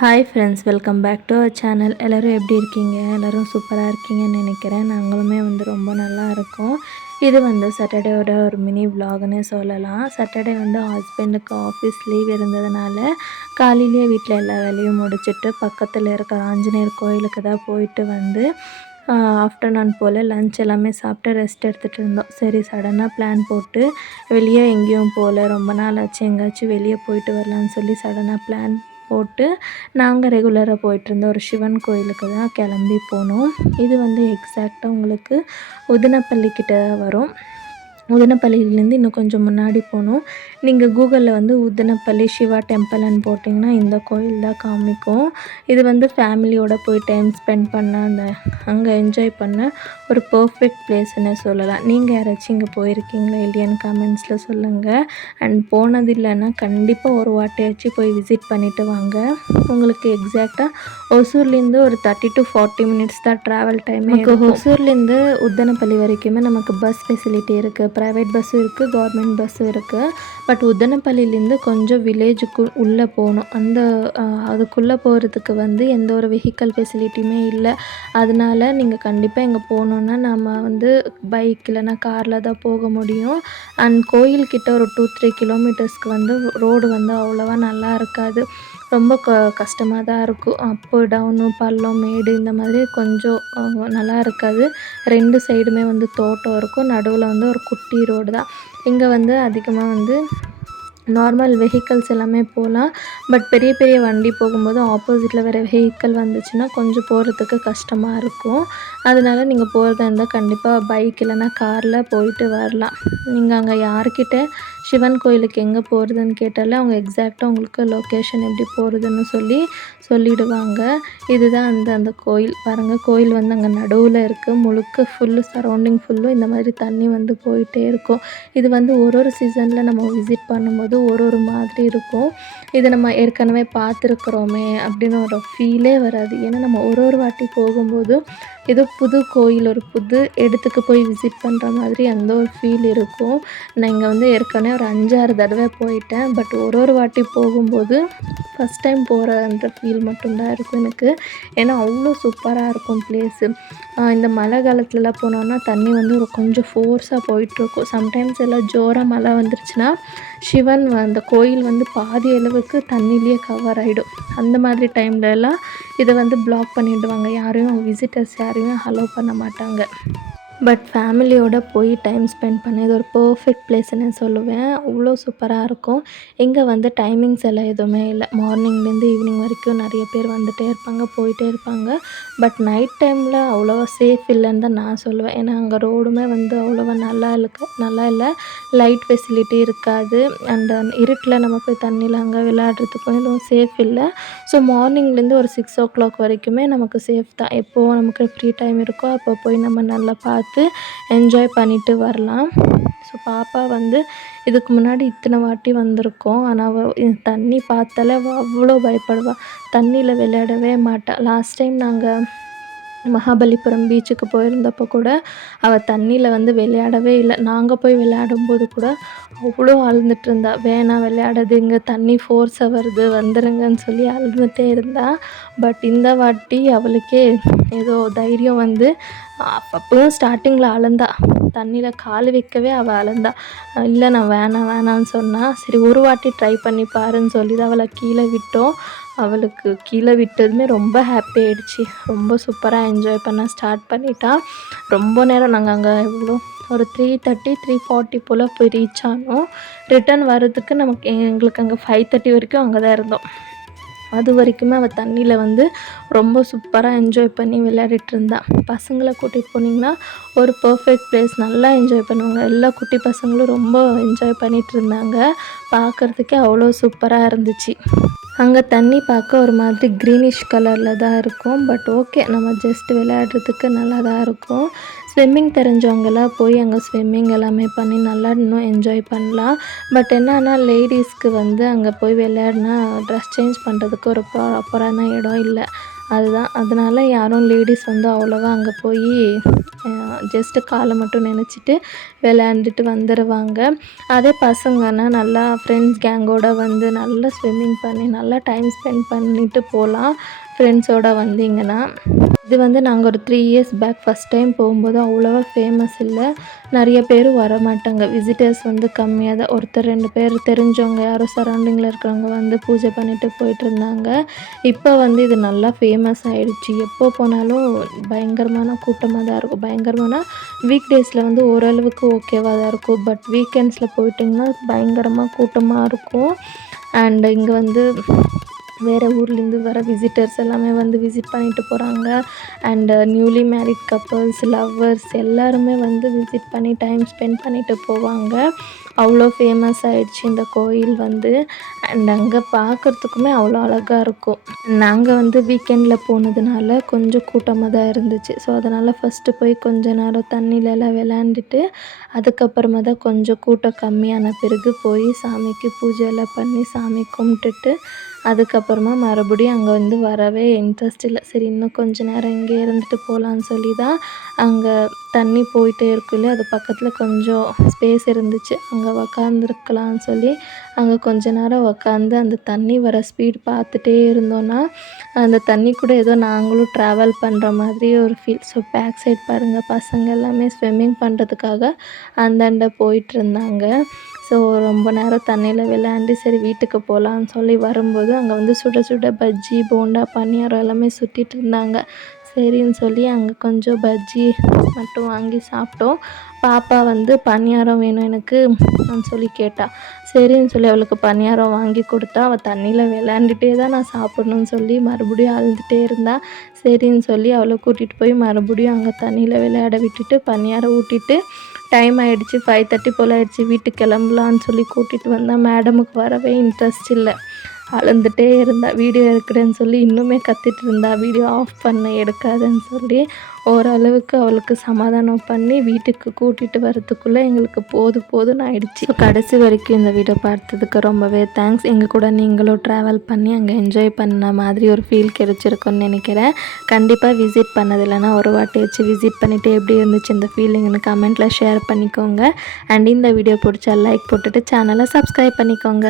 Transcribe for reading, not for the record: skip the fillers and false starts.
Hi friends, welcome back to our channel. எல்லோரும் எப்படி இருக்கீங்க? எல்லோரும் சூப்பராக இருக்கீங்கன்னு நினைக்கிறேன். நாங்களுமே ரொம்ப நல்லா இருக்கோம். இது சாட்டர்டேயோட ஒரு மினி விலாக்னே சொல்லலாம். சாட்டர்டே ஹஸ்பண்டுக்கு ஆஃபீஸ் லீவ் இருந்ததுனால காலையிலேயே வீட்டில் எல்லா வேலையும் முடிச்சுட்டு பக்கத்தில் இருக்கிற ஆஞ்சநேயர் கோயிலுக்கு தான் போயிட்டு ஆஃப்டர்நூன் போல் லன்ச் எல்லாமே சாப்பிட்டு ரெஸ்ட் எடுத்துகிட்டு இருந்தோம். சரி, சடனாக பிளான் போட்டு வெளியே எங்கேயும் போகல, ரொம்ப நாள் ஆச்சு, எங்கேயாச்சும் வெளியே போயிட்டு வரலான்னு சொல்லி சடனாக பிளான் போட்டு நாங்கள் ரெகுலராக போயிட்டுருந்தோம் ஒரு சிவன் கோயிலுக்கு தான் கிளம்பி போனோம். இது எக்ஸாக்டாக உங்களுக்கு உதினப்பள்ளிக்கிட்ட வரும். உதினப்பள்ளியிலேருந்து இன்னும் கொஞ்சம் முன்னாடி போகணும். நீங்கள் கூகுளில் உதினப்பள்ளி சிவா டெம்பிள்னு போட்டிங்கன்னா இந்த கோயில் தான் காமிக்கும். இது ஃபேமிலியோடு போய் டைம் ஸ்பெண்ட் பண்ண அங்கே என்ஜாய் பண்ண ஒரு பர்ஃபெக்ட் பிளேஸ்ன்னு சொல்லலாம். நீங்கள் யாராச்சும் இங்கே போயிருக்கீங்களா இல்லையான்னு கமெண்ட்ஸில் சொல்லுங்கள். அண்ட் போனது இல்லைன்னா கண்டிப்பாக ஒரு வாட்டியாச்சும் போய் விசிட் பண்ணிவிட்டு வாங்க. உங்களுக்கு எக்ஸாக்டாக ஒசூர்லேருந்து ஒரு 30 to 40 மினிட்ஸ் தான் ட்ராவல் டைம். ஒசூர்லேருந்து உத்தனப்பள்ளி வரைக்குமே நமக்கு பஸ் ஃபெசிலிட்டி இருக்குது. ப்ரைவேட் பஸ்ஸும் இருக்குது, கவர்மெண்ட் பஸ்ஸும் இருக்குது. பட் உத்தனப்பள்ளியிலேருந்து கொஞ்சம் வில்லேஜுக்கு உள்ளே போகணும். அதுக்குள்ளே போகிறதுக்கு எந்த ஒரு வெஹிக்கல் ஃபெசிலிட்டியுமே இல்லை. அதனால நீங்கள் கண்டிப்பாக இங்கே போகணுன்னா நம்ம பைக் இல்லைன்னா காரில் தான் போக முடியும். அண்ட் கோயில்கிட்ட ஒரு 2-3 கிலோமீட்டர்ஸ்க்கு ரோடு அவ்வளோவா நல்லா இருக்காது. ரொம்ப கஷ்டமாக தான் இருக்கும். அப்பு டவுனு, பள்ளம், மேடு இந்த மாதிரி கொஞ்சம் நல்லா இருக்காது. 2 சைடுமே தோட்டம் இருக்கும். நடுவில் ஒரு குட்டி ரோடு தான். இங்கே அதிகமாக நார்மல் வெஹிக்கல்ஸ் எல்லாமே போகலாம். பட் பெரிய பெரிய வண்டி போகும்போது ஆப்போசிட்டில் வேறு வெஹிக்கல் வந்துச்சுன்னா கொஞ்சம் போகிறதுக்கு கஷ்டமாக இருக்கும். அதனால நீங்கள் போகிறதா இருந்தால் கண்டிப்பாக பைக் இல்லைன்னா காரில் போயிட்டு வரலாம். நீங்கள் அங்கே யார்கிட்ட சிவன் கோயிலுக்கு எங்கே போகிறதுன்னு கேட்டாலே அவங்க எக்ஸாக்டாக உங்களுக்கு லொக்கேஷன் எப்படி போகிறதுன்னு சொல்லிவிடுவாங்க. இதுதான் அந்த கோயில் பாருங்கள். கோயில் அங்கே நடுவில் இருக்குது. முழுக்க ஃபுல்லு சரௌண்டிங் ஃபுல்லும் இந்த மாதிரி தண்ணி போயிட்டே இருக்கும். இது ஒரு சீசனில் நம்ம விசிட் பண்ணும்போது ஒரு மாதிரி இருக்கும். இதை நம்ம ஏற்கனவே பார்த்துருக்குறோமே அப்படின்னு ஒரு ஃபீலே வராது. ஏன்னா நம்ம ஒரு வாட்டி போகும்போது ஏதோ புது கோயில், ஒரு புது இடத்துக்கு போய் விசிட் பண்ணுற மாதிரி அந்த ஒரு ஃபீல் இருக்கும். நான் இங்கே ஏற்கனவே ஒரு 5-6 தடவை போயிட்டேன். பட் ஒரு வாட்டி போகும்போது ஃபஸ்ட் டைம் போகிற அந்த ஃபீல் மட்டும்தான் இருக்கும் எனக்கு. ஏன்னா அவ்வளோ சூப்பராக இருக்கும் பிளேஸு. இந்த மழை காலத்துலலாம் போனோன்னா தண்ணி ஒரு கொஞ்சம் ஃபோர்ஸாக போயிட்டுருக்கும். சம்டைம்ஸ் எல்லாம் ஜோராக மழை வந்துருச்சுன்னா சிவன் அந்த கோயில் பாதி அளவுக்கு தண்ணியிலேயே கவர் ஆகிடும். அந்த மாதிரி டைம்லலாம் இதை பிளாக் பண்ணிவிடுவாங்க. யாரையும் விசிட்டர்ஸ் யாரையும் அலோவ் பண்ண மாட்டாங்க. பட் ஃபேமிலியோடு போய் டைம் ஸ்பெண்ட் பண்ண இது ஒரு பர்ஃபெக்ட் பிளேஸ்ன்னு சொல்லுவேன். அவ்வளோ சூப்பராக இருக்கும். இங்கே டைமிங்ஸ் எல்லாம் எதுவுமே இல்லை. மார்னிங்லேருந்து ஈவினிங் வரைக்கும் நிறைய பேர் வந்துகிட்டே இருப்பாங்க, போயிட்டே இருப்பாங்க. பட் நைட் டைமில் அவ்வளோவா சேஃப் இல்லைன்னு தான் நான் சொல்லுவேன். ஏன்னா அங்கே ரோடுமே அவ்வளோவா நல்லா இல்லை. லைட் ஃபெசிலிட்டி இருக்காது. அண்ட் இருட்டில் நம்ம போய் தண்ணியில் அங்கே விளையாடுறதுக்கும் எதுவும் சேஃப் இல்லை. ஸோ மார்னிங்லேருந்து ஒரு 6 o'clock வரைக்குமே நமக்கு சேஃப் தான். எப்போது நமக்கு ஃப்ரீ டைம் இருக்கோ அப்போ போய் நம்ம நல்லா பார்த்து என்ஜாய் பண்ணிட்டு வரலாம். ஸோ பாப்பா இதுக்கு முன்னாடி இத்தனை வாட்டி வந்திருக்கோம். ஆனால் அவள் தண்ணி பார்த்தாலே அவ்வளோ பயப்படுவாள். தண்ணியில் விளையாடவே மாட்டாள். லாஸ்ட் டைம் நாங்கள் மகாபலிபுரம் பீச்சுக்கு போயிருந்தப்போ கூட அவள் தண்ணியில் விளையாடவே இல்லை. நாங்கள் போய் விளையாடும்போது கூட அவ்வளோ அழுதுட்டு இருந்தா. வேணாம் விளையாடாது, இங்கே தண்ணி ஃபோர்ஸாக வருது, வந்துடுங்கன்னு சொல்லி அழுதுகிட்டே இருந்தா. பட் இந்த வாட்டி அவளுக்கே ஏதோ தைரியம் அப்பவும் ஸ்டார்டிங்கில் அழுந்தா. தண்ணியில் கால் வைக்கவே அவள் அழுந்தா. இல்லை நான் வேணான்னு சொன்னால் சரி ஒரு வாட்டி ட்ரை பண்ணி பாருன்னு சொல்லி தான் அவளை கீழே விட்டோம். அவளுக்கு கீழே விட்டதுமே ரொம்ப ஹாப்பி ஆகிடுச்சி. ரொம்ப சூப்பராக என்ஜாய் பண்ண ஸ்டார்ட் பண்ணிட்டா. ரொம்ப நேரம் நாங்கள் அங்கே ஒரு 3:30 3:40 போல் போய் ரீச் ஆனோம். ரிட்டர்ன் வர்றதுக்கு எங்களுக்கு அங்கே 5:30 வரைக்கும் அங்கே தான் இருந்தோம். அது வரைக்குமே அவள் தண்ணியில் ரொம்ப சூப்பராக என்ஜாய் பண்ணி விளையாடிட்டு இருந்தா. பசங்களை கூட்டிகிட்டு போனீங்கன்னா ஒரு பர்ஃபெக்ட் பிளேஸ், நல்லா என்ஜாய் பண்ணுவாங்க. எல்லா குட்டி பசங்களும் ரொம்ப என்ஜாய் பண்ணிகிட்டு இருந்தாங்க. பார்க்குறதுக்கே அவ்வளோ சூப்பராக இருந்துச்சு. அங்கே தண்ணி பார்க்க ஒரு மாதிரி க்ரீனிஷ் கலரில் தான் இருக்கும். பட் ஓகே, நம்ம ஜஸ்ட் விளையாடுறதுக்கு நல்லா தான் இருக்கும். ஸ்விம்மிங் தெரிஞ்சவங்களாம் போய் அங்கே ஸ்விம்மிங் எல்லாமே பண்ணி நல்லா இன்னும் என்ஜாய் பண்ணலாம். பட் என்னன்னா லேடிஸ்க்கு அங்கே போய் விளையாடினா ட்ரெஸ் சேஞ்ச் பண்ணுறதுக்கு ஒரு ப்ராப்பரான இடம் இல்லை. அதுதான். அதனால யாரும் லேடீஸ் வந்து அவ்வளோவா அங்கே போய் ஜஸ்ட்டு காலை மட்டும் நனைச்சிட்டு விளையாண்டுட்டு வந்துடுவாங்க. அதே பசங்கன்னா நல்லா ஃப்ரெண்ட்ஸ் கேங்கோட வந்து நல்லா ஸ்விம்மிங் பண்ணி நல்லா டைம் ஸ்பெண்ட் பண்ணிட்டு போகலாம் ஃப்ரெண்ட்ஸோடு வந்தீங்கன்னா. இது வந்து நாங்கள் ஒரு 3 இயர்ஸ் பேக் ஃபஸ்ட் டைம் போகும்போது அவ்வளோவா ஃபேமஸ் இல்லை, நிறைய பேர் வரமாட்டாங்க, விசிட்டர்ஸ் வந்து கம்மியாக தான், ஒருத்தர் 2 பேர் தெரிஞ்சவங்க யாரோ சரௌண்டிங்கில் இருக்கிறவங்க வந்து பூஜை பண்ணிவிட்டு போயிட்டுருந்தாங்க. இப்போ வந்து இது நல்லா ஃபேமஸ் ஆகிடுச்சு. எப்போ போனாலும் பயங்கரமான கூட்டமாக தான் இருக்கும். பயங்கரமான வீக் டேஸில் வந்து ஓரளவுக்கு ஓகேவாக தான் இருக்கும், பட் வீக்கெண்ட்ஸில் போயிட்டிங்கன்னா பயங்கரமாக கூட்டமாக இருக்கும். அண்ட் இங்கே வந்து வேறு ஊர்லேருந்து வர விசிட்டர்ஸ் எல்லாமே வந்து விசிட் பண்ணிட்டு போகிறாங்க. And newly married couples, lovers எல்லாருமே வந்து விசிட் பண்ணி டைம் ஸ்பெண்ட் பண்ணிட்டு போவாங்க. அவ்வளோ ஃபேமஸ் ஆகிடுச்சு இந்த கோயில் வந்து. அண்ட் அங்கே பார்க்குறதுக்குமே அவ்வளோ அழகாக இருக்கும். நாங்கள் வந்து வீக்கெண்டில் போனதுனால கொஞ்சம் கூட்டமாக தான் இருந்துச்சு. ஸோ அதனால் ஃபஸ்ட்டு போய் கொஞ்ச நேரம் தண்ணியிலலாம் விளாண்டுட்டு அதுக்கப்புறமா தான் கொஞ்சம் கூட்டம் கம்மியான பிறகு போய் சாமிக்கு பூஜையெல்லாம் பண்ணி சாமி கும்பிட்டுட்டு அதுக்கப்புறமா மறுபடியும் அங்கே வந்து வரவே இன்ட்ரெஸ்ட் இல்லை. சரி இன்னும் கொஞ்சம் நேரம் இங்கே இருந்துட்டு போகலான்னு சொல்லி தான் அங்கே தண்ணி போயிட்டே இருக்குல்ல, அது பக்கத்தில் கொஞ்சம் ஸ்பேஸ் இருந்துச்சு, அங்கே உக்காந்துருக்கலான்னு சொல்லி அங்கே கொஞ்ச நேரம் உக்காந்து அந்த தண்ணி வர ஸ்பீட் பார்த்துட்டே இருந்தோன்னா அந்த தண்ணி கூட ஏதோ நாங்களும் ட்ராவல் பண்ணுற மாதிரி ஒரு ஃபீல். ஸோ பேக் சைட் பாருங்கள், பசங்க எல்லாமே ஸ்விம்மிங் பண்ணுறதுக்காக அந்தாண்ட போயிட்டுருந்தாங்க. ஸோ ரொம்ப நேரம் தண்ணியில் விளையாண்டு சரி வீட்டுக்கு போகலான்னு சொல்லி வரும்போது அங்கே வந்து சுட சுட பஜ்ஜி, போண்டா, பணியாரம் எல்லாமே சுட்டிகிட்டு இருந்தாங்க. சரின்னு சொல்லி அங்கே கொஞ்சம் பஜ்ஜி மட்டும் வாங்கி சாப்பிட்டோம். பாப்பா வந்து பணியாரம் வேணும் எனக்கு சொல்லி கேட்டா. சரின்னு சொல்லி அவளுக்கு பணியாரம் வாங்கி கொடுத்தா. அவள் தண்ணியில் விளையாண்டுட்டே தான் நான் சாப்பிட்ணுன்னு சொல்லி மறுபடியும் அழுதுகிட்டே இருந்தா. சரின்னு சொல்லி அவளை கூட்டிகிட்டு போய் மறுபடியும் அங்கே தண்ணியில் விளையாட விட்டுட்டு பணியாரம் ஊட்டிட்டு டைம் ஆகிடுச்சு, 5:30 போல் ஆகிடுச்சு, வீட்டுக்கு கிளம்பலான்னு சொல்லி கூட்டிகிட்டு வந்தால் மேடமுக்கு வரவே இன்ட்ரெஸ்ட் இல்லை, அழுந்துகிட்டே இருந்தா. வீடியோ எடுக்கிறேன்னு சொல்லி இன்னுமே கத்திட்டு இருந்தா, வீடியோ ஆஃப் பண்ண எடுக்காதுன்னு சொல்லி. ஓரளவுக்கு அவளுக்கு சமாதானம் பண்ணி வீட்டுக்கு கூட்டிகிட்டு வரத்துக்குள்ளே எங்களுக்கு போதும்னு ஆயிடுச்சு. கடைசி வரைக்கும் இந்த வீடியோ பார்த்ததுக்கு ரொம்பவே தேங்க்ஸ். எங்கள் கூட நீங்களும் ட்ராவல் பண்ணி அங்கே என்ஜாய் பண்ண மாதிரி ஒரு ஃபீல் கிடைச்சிருக்குன்னு நினைக்கிறேன். கண்டிப்பாக விசிட் பண்ணது இல்லைன்னா ஒரு வாட்டி வச்சு விசிட் பண்ணிவிட்டு எப்படி இருந்துச்சு இந்த ஃபீலிங்னு கமெண்ட்டில் ஷேர் பண்ணிக்கோங்க. அண்ட் இந்த வீடியோ பிடிச்சா லைக் போட்டுட்டு சேனலை சப்ஸ்கிரைப் பண்ணிக்கோங்க.